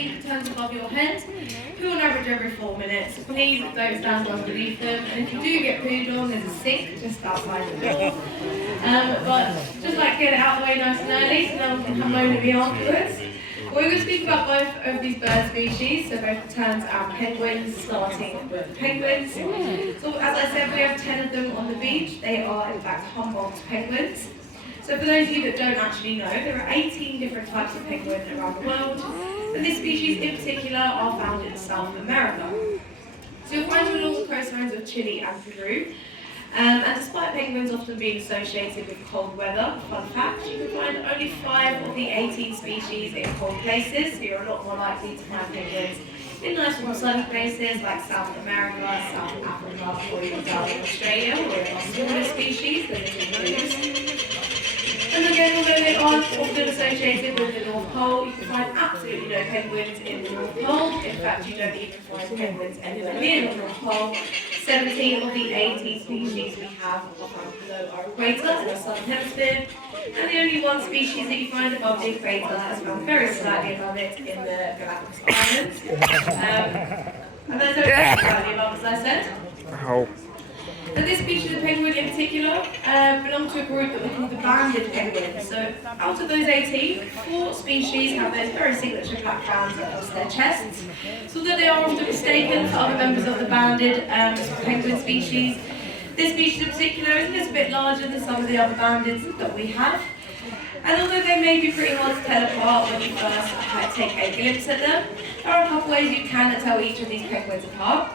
ink turns above your head, poo on average every 4 minutes. Please don't stand underneath them, and if you do get pooed on, there's a sink just outside the door. But just like get it out of the way nice and early, so no one can come moan at me afterwards. We're going to speak about both of these bird species, so both terns and penguins, starting with the penguins. So as I said, we have 10 of them on the beach. They are in fact Humboldt penguins. So for those of you that don't actually know, there are 18 different types of penguin around the world, and this species in particular are found in South America. So you'll find them along the coastlines of Chile and Peru. And despite penguins often being associated with cold weather, fun fact, you can find only 5 of the 18 species in cold places, so you're a lot more likely to find penguins in nice warm sunny places like South America, South Africa, or even South Australia, where they are smaller species than the penguins. And again, although they are often associated with the North Pole, you can find absolutely no penguins in the North Pole. In fact, you don't even find penguins anywhere near the North Pole. 17 of the 18 species we have are found below our equator in the southern hemisphere, and the only one species that you find above the equator is found very slightly above it in the Galapagos Islands. And there's only slightly above, as I said. And this species of penguin in particular belongs to a group that we call the banded penguins. So out of those 18, 4 species have those very signature black bands across their chests. So that they are often mistaken for other members of the banded penguin species. This species in particular is a little bit larger than some of the other bandeds that we have. And although they may be pretty hard to tell apart when you first take a glimpse at them, there are a couple ways you can tell each of these penguins apart.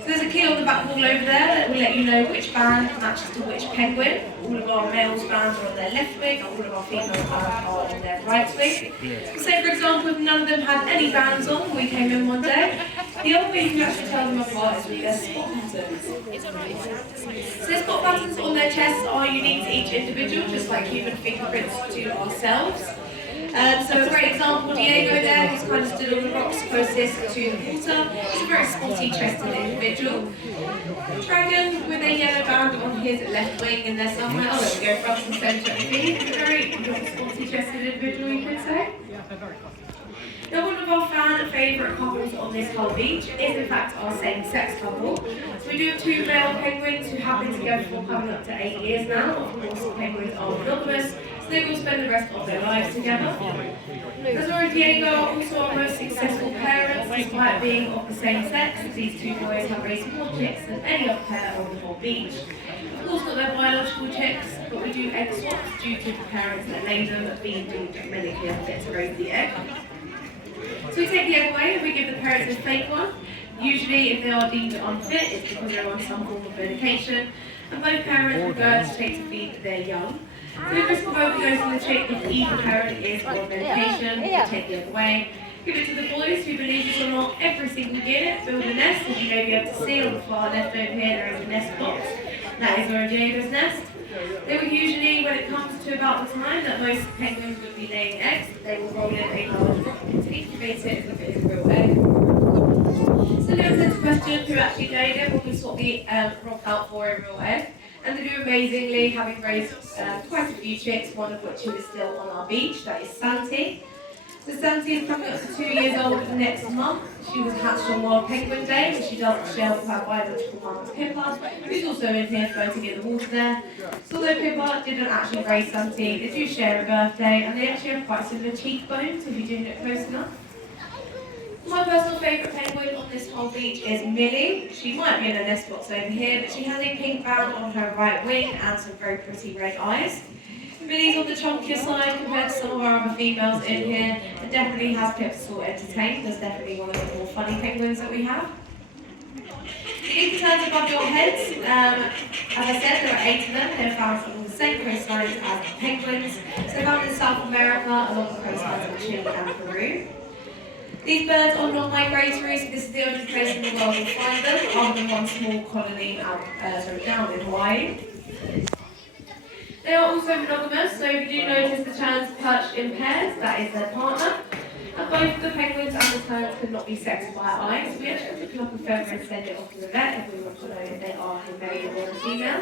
So there's a key on the back wall over there that will let you know which band matches to which penguin. All of our males' bands are on their left wing, all of our females' bands are on their right wing. So say for example, if none of them had any bands on when we came in one day, the only way you can actually tell them apart is with their spot patterns. So the spot patterns on their chests are unique to each individual, just like human fingerprints to ourselves. So a great example, Diego there, who's kind of stood on the rocks closest to the water. He's a very spotty-chested individual. Dragon with a yellow band on his left wing in there somewhere. Oh, there we go, front and centre. A very spotty-chested individual, you could say. Now, one of our fan favourite couples on this whole beach is in fact our same-sex couple. So we do have 2 male penguins who have been together for coming up to 8 years now. Of course, penguins are monogamous, so they will spend the rest of their lives together. Azor and Diego are also our most successful parents, despite being of the same sex. These 2 boys have raised more chicks than any other pair on the whole beach. Of course, not their biological chicks, but we do egg swaps due to the parents that laid them being deemed medically unfit to raise the egg. So we take the egg away and we give the parents a fake one. Usually, if they are deemed unfit, it's because they're on some form of medication, and both parents prefer to take to feed their young. So the risk of overdosing the chick if either parent is on medication, we take the egg away. Give it to the boys who, believe it or not, every single year build a nest. As you may be able to see on the far left over here, there is a nest box. That is Azor Diego's nest. They will usually, when it comes to about the time that most penguins would be laying eggs, they will roll in a large rock to incubate it as if it is a real egg. So the answer to the question, who actually laid it, well, we sort the rock out for a real egg. And they do amazingly, having raised quite a few chicks, one of which is still on our beach, that is Santi. So Santi is coming up to 2 years old next month. She was hatched on Wild Penguin Day, and she does share with her biological mum Pippa, who's also in here floating in the water there. So although Pippa didn't actually raise Santi, they do share a birthday, and they actually have quite similar cheekbones if you do look close enough. My personal favourite penguin on this whole beach is Millie. She might be in a nest box over here, but she has a pink band on her right wing and some very pretty red eyes. Millie's on the chunkier side compared to some of our other females in here, and definitely has kept us all entertained. There's definitely one of the more funny penguins that we have. The ink turns above your heads. As I said, there are 8 of them. They're found along the same coastlines as the penguins. So found in South America along the coastlines of Chile and Peru. These birds are non-migratory, so this is the only place in the world you'll find them, other than one small colony down in Hawaii. They are also monogamous, so if you do notice the terns perched in pairs, that is their partner. And both the penguins and the terns cannot be sexed by eye, so we actually have to pluck a feather and send it off to the vet if we want to know if they are a male or a female.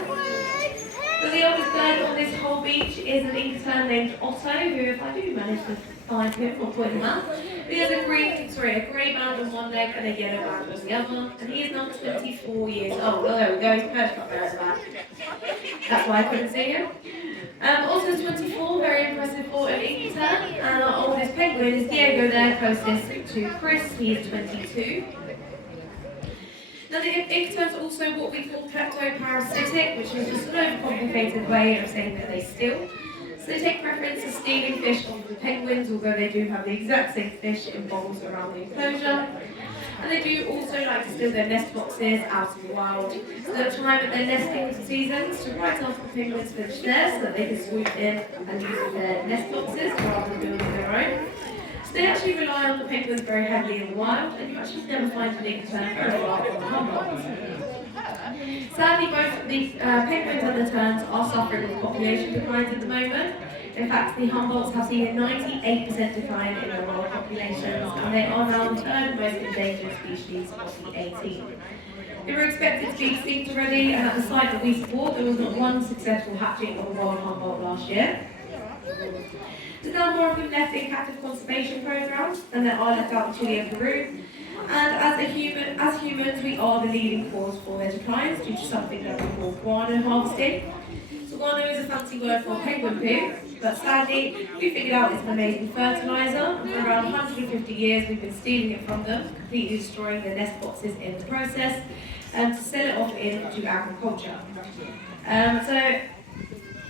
But the oldest bird on this whole beach is an ink tern named Otto, who, if I do manage to find him or point him out. He has a grey band on one leg and a yellow band on the other, and he is now 24 years old. Oh, there we go, he's perched up there at the back. That's why I couldn't see him. Also 24, very impressive for an Inca, and our oldest penguin is Diego there, closest to Chris, he is 22. Now the Icterns are also what we call kleptoparasitic, which is just an overcomplicated way of saying that they steal. So they take preference to stealing fish off the penguins, although they do have the exact same fish in bowls around the enclosure. And they do also like to steal their nest boxes out in the wild. So they'll time at their nesting seasons to right after the penguins finish theirs, so that they can swoop in and use their nest boxes rather than building their own. So they actually rely on the penguins very heavily in the wild, and you actually never find an Ictern very well on the Humboldt. Sadly, both the penguins and the terns are suffering with population declines at the moment. In fact, the Humboldts have seen a 98% decline in their world populations, and they are now the third most endangered species of the 18. They were expected to be extinct already, and at the site that we support, there was not one successful hatching of a wild Humboldt last year. There's now more of them left in captive conservation programs, and there are left out in Chile and Peru. And as humans, we are the leading cause for their declines due to something that we call guano harvesting. So guano is a fancy word for penguin poo, but sadly, we figured out it's an amazing fertilizer, and for around 150 years we've been stealing it from them, completely destroying their nest boxes in the process, and to sell it off into agriculture. So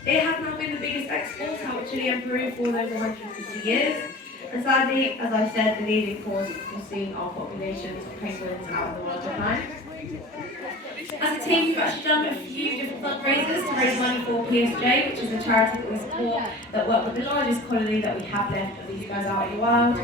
it has now been the biggest export out of Chile and Peru for those 150 years. And sadly, as I said, the leading cause of seeing our populations of penguins out of the world decline. As a team, we've actually done a few different fundraisers to raise money for PSJ, which is a charity that we support that work with the largest colony that we have left of these guys out in the wild.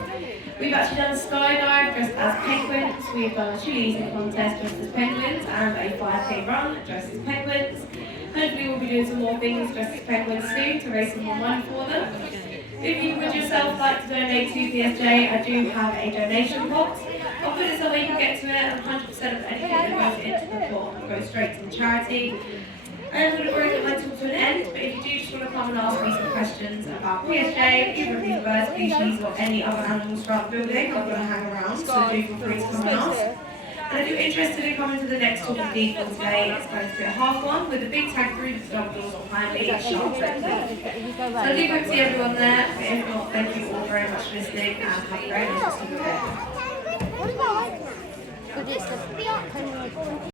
We've actually done a skydive dressed as penguins, we've done a cheerleading contest dressed as penguins, and a 5k run dressed as penguins. Hopefully we'll be doing some more things dressed as penguins soon to raise some more money for them. If you would yourself like to donate to PSJ, I do have a donation box. I'll put it somewhere you can get to it, and 100% of anything that goes into the pot goes straight to the charity. I'm going to bring my talk to an end, but if you do just want to come and ask me some questions about PSJ, either of these bird species or any other animals throughout the building, I'm going to hang around, so do feel free to come and ask. And if you're interested in coming to the next talk of detail today, it's going to be a half one with a big tank through the double doors behind me, sharp directly. So I do hope to see everyone there, but if not, thank you all very much for listening, and have a very nice day.